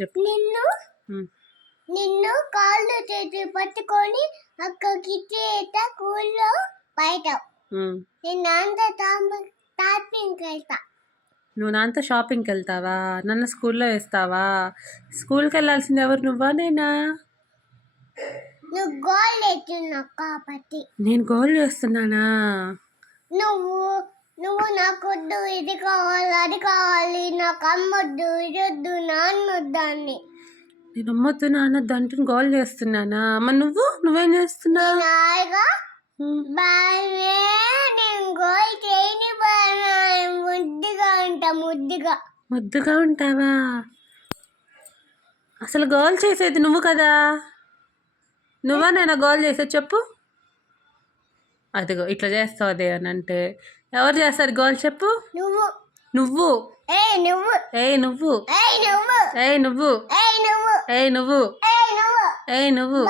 చెప్పు. నిన్ను ఉమ్. నిన్ను కాళ్ళు చేతులు పట్టుకొని అక్కకి స్కూల్లో బయట ఉమ్. నేను అంతా టాపింగ్కి వెళ్తా. నువ్వు నాతో షాపింగ్కి వెళ్తావా? నన్ను స్కూల్లో వేస్తావా? స్కూల్కి వెళ్ళాల్సింది ఎవరు, నువ్వా నేనా? నువ్వు గోల్ వేస్తున్నావు కాబట్టి. నేను గోల్ చేస్తున్నానా? నువ్వు నువ్వు నాకొద్దు, ఇది కావాలి అది కావాలి, నాకు అమ్మొద్దు ఇదొద్దు నాన్నొద్దు అని. నేను అమ్మొద్దు నాన్నొద్దు అంటూ గోల్ చేస్తున్నానా? అమ్మ నువ్వేం చేస్తున్నావు? నాయగా బాగా నేను గోల్ చేయని బాగా ముద్దుగా ఉంటా. ముద్దుగా ఉంటావా? అసలు గోల్ చేసేది నువ్వు కదా. నువ్వా నేను గోల్ చేసేది చెప్పు. అదిగో ఇట్లా చేస్తావు అదే అని అంటే ఎవరు చేస్తారు గోల్ చెప్పు. నువ్వు నువ్వు ఏయ్ నువ్వు ఏయ్ నువ్వు ఏయ్ నువ్వు ఏయ్ నువ్వు ఏయ్ నువ్వు ఏయ్ నువ్వు ఏయ్ నువ్వు ఏయ్ నువ్వు